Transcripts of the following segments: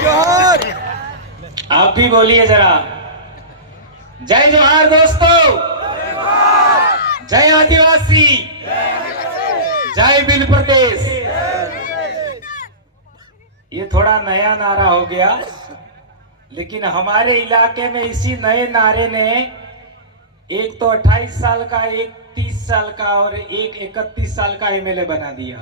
जोहार। आप भी बोलिए जरा। जय जोहार दोस्तों, जय आदिवासी, जय बिल प्रदेश। ये थोड़ा नया नारा हो गया, लेकिन हमारे इलाके में इसी नए नारे ने एक तो 28 साल का, एक 30 साल का और एक 31 साल का एमएलए बना दिया।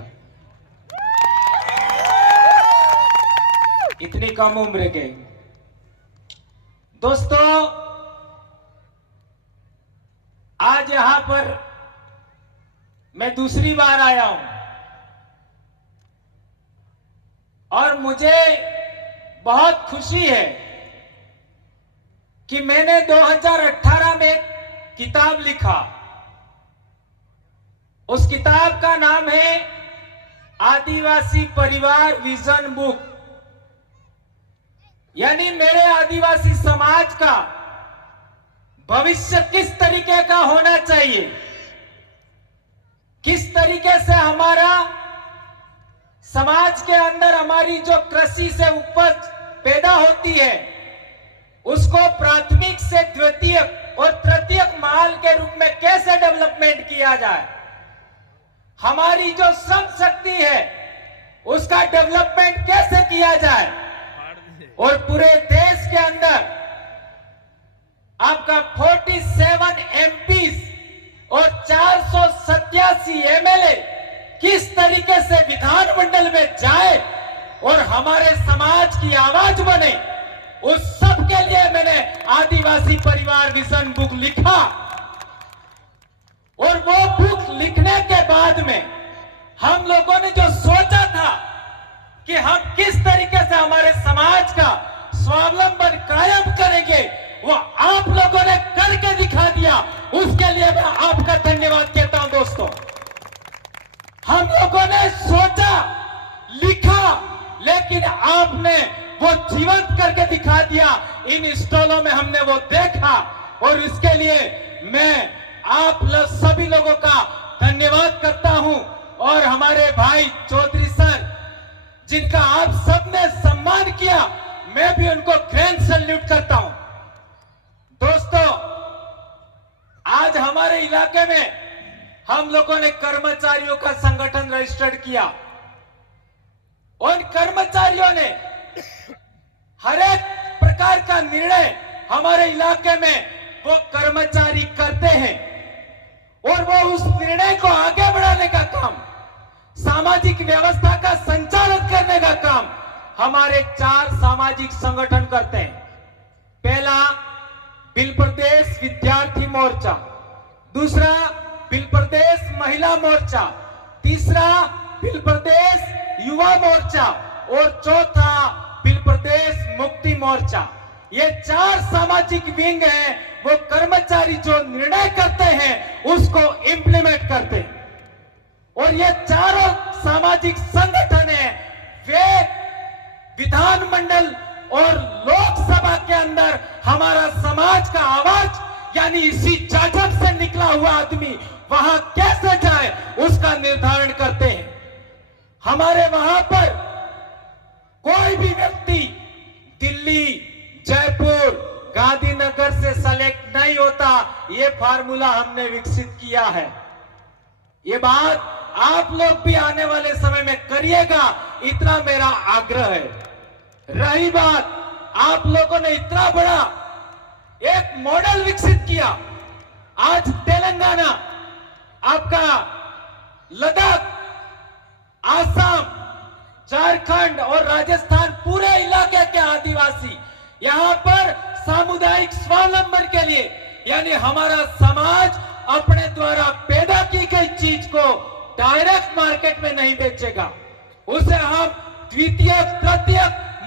इतनी कम उम्र के दोस्तों, आज यहां पर मैं दूसरी बार आया हूं और मुझे बहुत खुशी है कि मैंने 2018 में एक किताब लिखा। उस किताब का नाम है आदिवासी परिवार विजन बुक, यानी मेरे आदिवासी समाज का भविष्य किस तरीके का होना चाहिए, किस तरीके से हमारा समाज के अंदर हमारी जो कृषि से उपज पैदा होती है उसको प्राथमिक से द्वितीयक और तृतीयक माल के रूप में कैसे डेवलपमेंट किया जाए, हमारी जो श्रम शक्ति है उसका डेवलपमेंट कैसे किया जाए और पूरे देश के अंदर आपका 47 एमपीज और 487 एमएलए किस तरीके से विधानमंडल में जाए और हमारे समाज की आवाज बने, उस सब के लिए मैंने आदिवासी परिवार विजन बुक लिखा। और वो बुक लिखने के बाद में हम लोगों ने जो सोचा था कि हम किस तरीके से हमारे समाज का स्वावलंबन कायम करेंगे, वो आप लोगों ने करके दिखा दिया। उसके लिए मैं आपका धन्यवाद कहता हूं दोस्तों। हम लोगों ने सोचा, लिखा, लेकिन आपने वो जीवंत करके दिखा दिया। इन स्टॉलों में हमने वो देखा और इसके लिए मैं आप सभी लोगों का धन्यवाद करता हूं। और हमारे भाई चौधरी सर, जिनका आप सबने सम्मान किया, मैं भी उनको ग्रैंड सैल्यूट करता हूं। दोस्तों, आज हमारे इलाके में हम लोगों ने कर्मचारियों का संगठन रजिस्टर्ड किया। उन कर्मचारियों ने हर एक प्रकार का निर्णय हमारे इलाके में वो कर्मचारी करते हैं और वो उस निर्णय को आगे बढ़ाने का काम, सामाजिक व्यवस्था का संचालन करने का काम हमारे 4 सामाजिक संगठन करते हैं। पहला बिल प्रदेश विद्यार्थी मोर्चा, दूसरा बिल प्रदेश महिला मोर्चा, तीसरा बिल प्रदेश युवा मोर्चा और चौथा बिल प्रदेश मुक्ति मोर्चा। ये 4 सामाजिक विंग हैं, वो कर्मचारी जो निर्णय करते हैं उसको इंप्लीमेंट करते हैं। और ये चारों सामाजिक संगठन हैं, वे विधानमंडल और लोकसभा के अंदर हमारा समाज का आवाज, यानी इसी जाजम से निकला हुआ आदमी वहां कैसे जाए उसका निर्धारण करते हैं। हमारे वहां पर कोई भी व्यक्ति दिल्ली, जयपुर, गांधीनगर से सेलेक्ट नहीं होता। ये फार्मूला हमने विकसित किया है। ये बात आप लोग भी आने वाले समय में करिएगा, इतना मेरा आग्रह है। रही बात, आप लोगों ने इतना बड़ा एक मॉडल विकसित किया। आज तेलंगाना, आपका लद्दाख, आसाम, झारखंड और राजस्थान, पूरे इलाके के आदिवासी यहां पर सामुदायिक स्वावलंबन के लिए, यानी हमारा समाज अपने द्वारा पैदा की गई चीज को डायरेक्ट मार्केट में नहीं बेचेगा, उसे हम द्वितीय तृतीय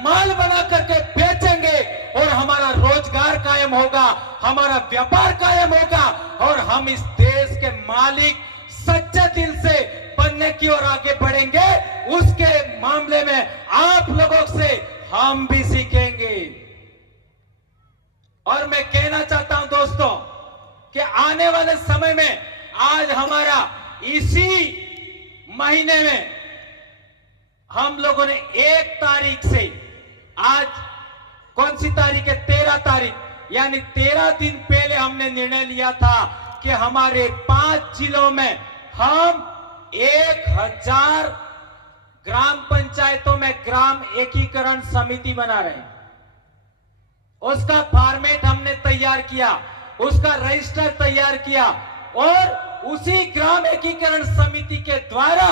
माल बना करके बेचेंगे और हमारा रोजगार कायम होगा, हमारा व्यापार कायम होगा और हम इस देश के मालिक सच्चे दिल से बनने की ओर आगे बढ़ेंगे। उसके मामले में आप लोगों से हम भी सीखेंगे। और मैं कहना चाहता हूं दोस्तों कि आने वाले समय में, आज हमारा इसी महीने में हम लोगों ने 1 तारीख से, आज सी तारीख है, 13 तारीख, यानी 13 दिन पहले हमने निर्णय लिया था कि हमारे 5 जिलों में हम 1000 ग्राम पंचायतों में ग्राम एकीकरण समिति बना रहे हैं। उसका फॉर्मेट हमने तैयार किया, उसका रजिस्टर तैयार किया और उसी ग्राम एकीकरण समिति के द्वारा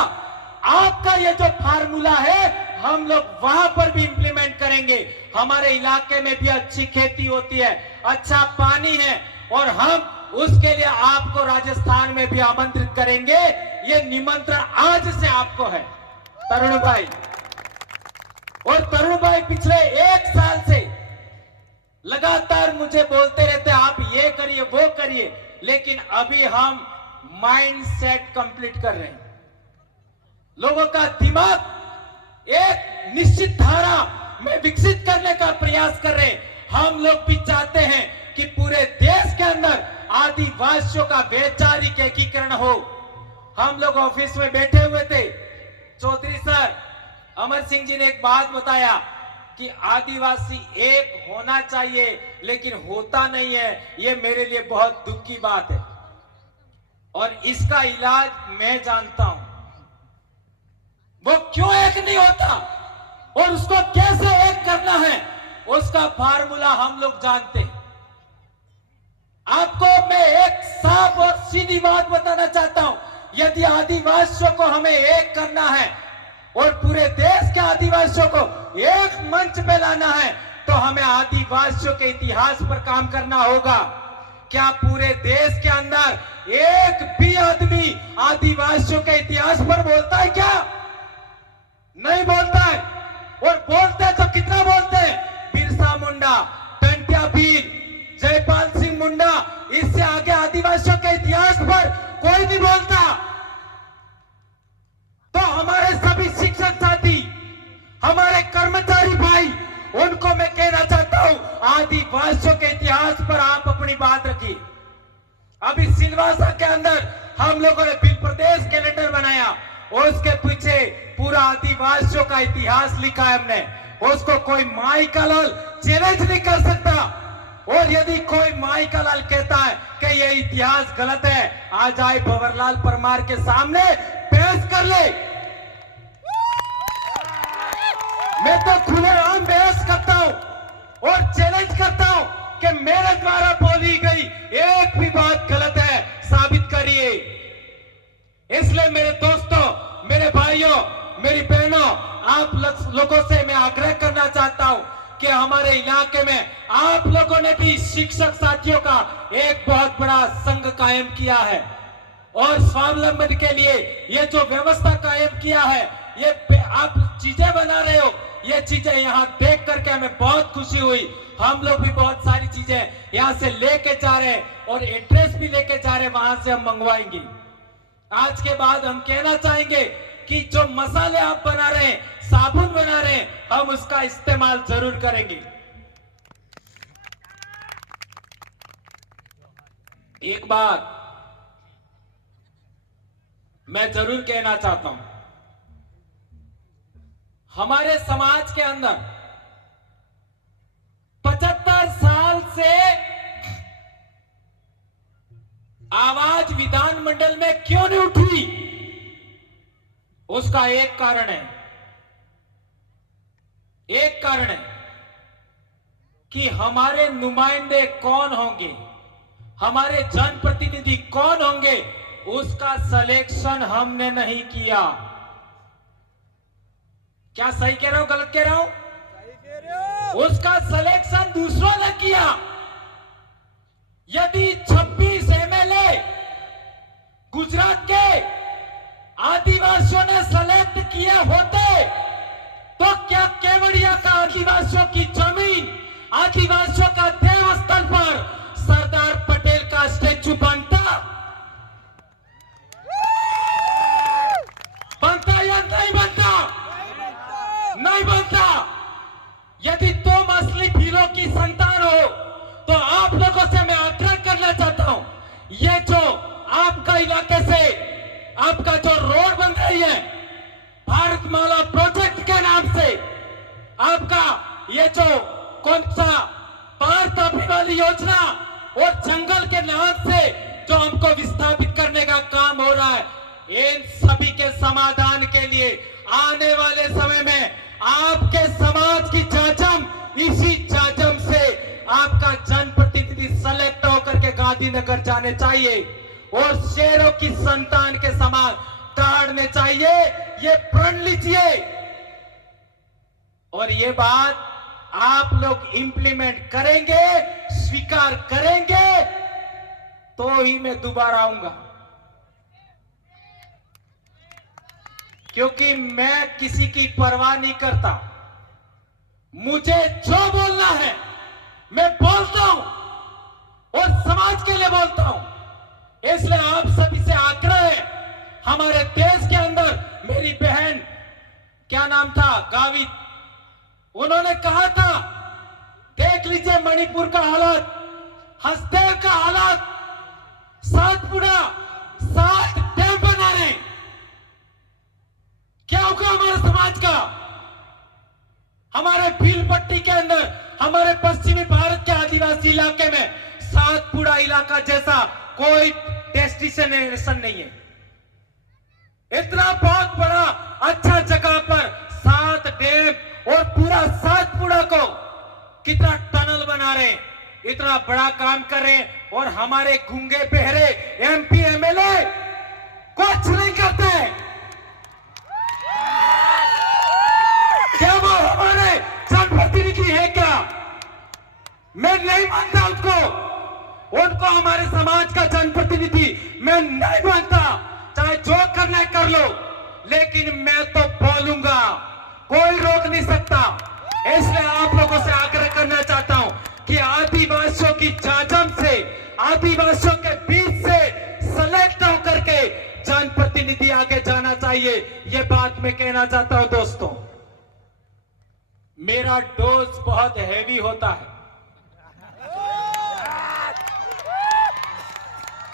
आपका ये जो फार्मूला है हम लोग वहां पर भी इंप्लीमेंट करेंगे। हमारे इलाके में भी अच्छी खेती होती है, अच्छा पानी है और हम उसके लिए आपको राजस्थान में भी आमंत्रित करेंगे। ये निमंत्रण आज से आपको है तरुण भाई। और तरुण भाई पिछले 1 साल से लगातार मुझे बोलते रहते आप ये करिए वो करिए, लेकिन अभी हम माइंड सेट कंप्लीट कर रहे हैं। लोगों का दिमाग एक निश्चित धारा में विकसित करने का प्रयास कर रहे हैं। हम लोग भी चाहते हैं कि पूरे देश के अंदर आदिवासियों का वैचारिक एकीकरण हो। हम लोग ऑफिस में बैठे हुए थे, चौधरी सर अमर सिंह जी ने एक बात बताया कि आदिवासी एक होना चाहिए लेकिन होता नहीं है। ये मेरे लिए बहुत दुख की बात है और इसका इलाज मैं जानता हूं। वो क्यों एक नहीं होता और उसको कैसे एक करना है, उसका फार्मूला हम लोग जानते हैं। आपको मैं एक साफ और सीधी बात बताना चाहता हूं, यदि आदिवासियों को हमें एक करना है और पूरे देश के आदिवासियों को एक मंच पे लाना है तो हमें आदिवासियों के इतिहास पर काम करना होगा। क्या पूरे देश के अंदर एक भी आदमी आदिवासियों के इतिहास पर बोलता है? क्या नहीं बोलता है? और बोलते हैं तो कितना बोलते हैं? बिरसा मुंडा, टंट्या भील, जयपाल सिंह मुंडा, इससे आगे आदिवासियों के इतिहास पर कोई नहीं बोलता। तो हमारे सभी शिक्षक साथी, हमारे कर्मचारी भाई, उनको मैं कहना चाहता हूं आदिवासियों के इतिहास पर आप अपनी बात रखिए। अभी सिलवासा के अंदर हम लोगों ने बिल प्रदेश कैलेंडर बनाया और उसके पीछे पूरा आदिवासियों का इतिहास लिखा है हमने। उसको कोई माई का लाल चैलेंज नहीं कर सकता। और यदि कोई माई का लाल कहता है कि ये इतिहास गलत है, आज आए भंवरलाल परमार के सामने बहस कर ले। मैं तो खुलेआम बहस करता हूं और चैलेंज करता हूं कि मेरे द्वारा बोली गई एक भी बात गलत है, साबित करिए। इसलिए मेरे दोस्तों, मेरे भाइयों, मेरी बहनों, आप लोगों से मैं आग्रह करना चाहता हूं कि हमारे इलाके में आप लोगों ने भी शिक्षक साथियों का एक बहुत बड़ा संघ कायम किया है और स्वावलंबन के लिए ये जो व्यवस्था कायम किया है, ये आप चीजें बना रहे हो, ये चीजें यहाँ देख करके हमें बहुत खुशी हुई। हम लोग भी बहुत सारी चीजें यहाँ से लेके जा रहे हैं और एड्रेस भी लेके जा रहे हैं, वहां से हम मंगवाएंगे। आज के बाद हम कहना चाहेंगे कि जो मसाले आप बना रहे हैं, साबुन बना रहे हैं, हम उसका इस्तेमाल जरूर करेंगे। एक बात मैं जरूर कहना चाहता हूं, हमारे समाज के अंदर 75 साल से आवाज विधानमंडल में क्यों नहीं उठी? उसका एक कारण है, एक कारण है कि हमारे नुमाइंदे कौन होंगे, हमारे जनप्रतिनिधि कौन होंगे, उसका सिलेक्शन हमने नहीं किया। क्या सही कह रहा हूं, गलत कह रहा हूं? उसका सिलेक्शन दूसरों ने किया। यदि 26 एमएलए गुजरात के आदिवासियों ने सेलेक्ट किए होते तो क्या केवड़िया का आदिवासियों की जमीन, आदिवासियों का देवस्थल पर सरदार पटेल का स्टैचू बनता? बनता या नहीं बनता? नहीं बनता। यदि तुम असली भीलों की संतान हो तो आप लोगों से मैं आग्रह करना चाहता हूं, ये जो आपका इलाके से आपका जो रोड बन रही है भारतमाला प्रोजेक्ट के नाम से, आपका ये जो कौन सा पार तापी वाली योजना और जंगल के नाम से जो हमको विस्थापित करने का काम हो रहा है, इन सभी के समाधान के लिए आने वाले समय में आपके समाज की चाचम, इसी चाचम से आपका जनप्रतिनिधि सेलेक्ट होकर के गांधीनगर जाने चाहिए और शेरों की संतान के समान दहाड़ने चाहिए। ये प्रण लीजिए और ये बात आप लोग इंप्लीमेंट करेंगे, स्वीकार करेंगे तो ही मैं दोबारा आऊंगा, क्योंकि मैं किसी की परवाह नहीं करता। मुझे जो बोलना है मैं बोलता हूं और समाज के लिए बोलता हूं। इसलिए आप सभी से आग्रह है, हमारे देश के अंदर मेरी बहन, क्या नाम था, गावित, उन्होंने कहा था देख लीजिए मणिपुर का हालत, हसदेव का हालत, सातपुड़ा 7 डैम बना रहे, क्या होगा हमारे समाज का? हमारे भीलपट्टी के अंदर, हमारे पश्चिमी भारत के आदिवासी इलाके में सातपुड़ा इलाका जैसा कोई डेस्टिनेशन नहीं है। इतना बहुत बड़ा अच्छा जगह पर 7 डैम और पूरा सातपुड़ा को कितना टनल बना रहे, इतना बड़ा काम कर रहे हैं और हमारे गूंगे बहरे एमपी एमएलए कुछ नहीं करते। क्या वो हमारे जनप्रतिनिधि है क्या? मैं नहीं मानता उनको हमारे समाज का जनप्रतिनिधि मैं नहीं मानता। चाहे जो करना है कर लो, लेकिन मैं तो बोलूंगा, कोई रोक नहीं सकता। इसलिए आप लोगों से आग्रह करना चाहता हूं कि आदिवासियों की जाजम से, आदिवासियों के बीच से सेलेक्ट होकर के जनप्रतिनिधि आगे जाना चाहिए। ये बात मैं कहना चाहता हूं दोस्तों। मेरा डोज बहुत हैवी होता है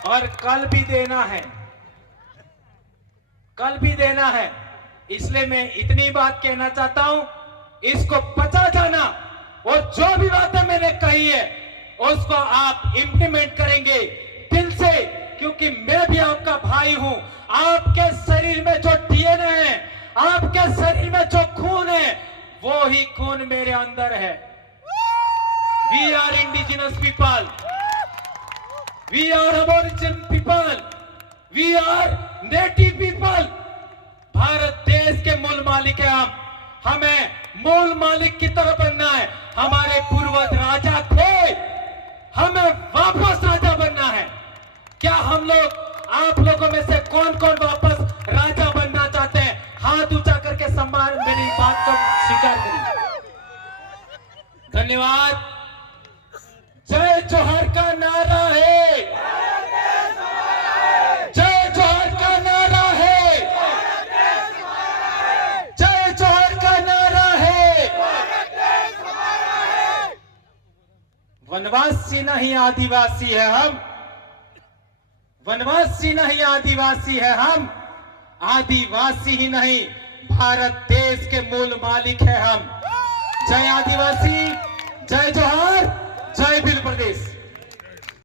और कल भी देना है, कल भी देना है। इसलिए मैं इतनी बात कहना चाहता हूं, इसको पचा जाना और जो भी बातें मैंने कही है उसको आप इंप्लीमेंट करेंगे दिल से, क्योंकि मैं भी आपका भाई हूं। आपके शरीर में जो डीएनए है, आपके शरीर में जो खून है, वो ही खून मेरे अंदर है। We are indigenous people, we are aborigine people, we are native people. Bharat देश के मूल मालिक है हम, हमें मूल मालिक की तरह बनना है। हमारे पूर्वज राजा थे, हमें वापस राजा बनना है। क्या हम लोग, आप लोगों में से कौन कौन वापस राजा बनना चाहते हैं? हाथ ऊंचा करके सम्मान, मेरी बात को स्वीकार करिए। धन्यवाद। जय जोहर का नारा है, जय जोहर का नारा है, जय जोहर का नारा है। वनवासी नहीं आदिवासी है हम, वनवासी नहीं आदिवासी है हम, आदिवासी ही नहीं भारत देश के मूल मालिक है हम। जय आदिवासी, जय जोहर, जय भील प्रदेश।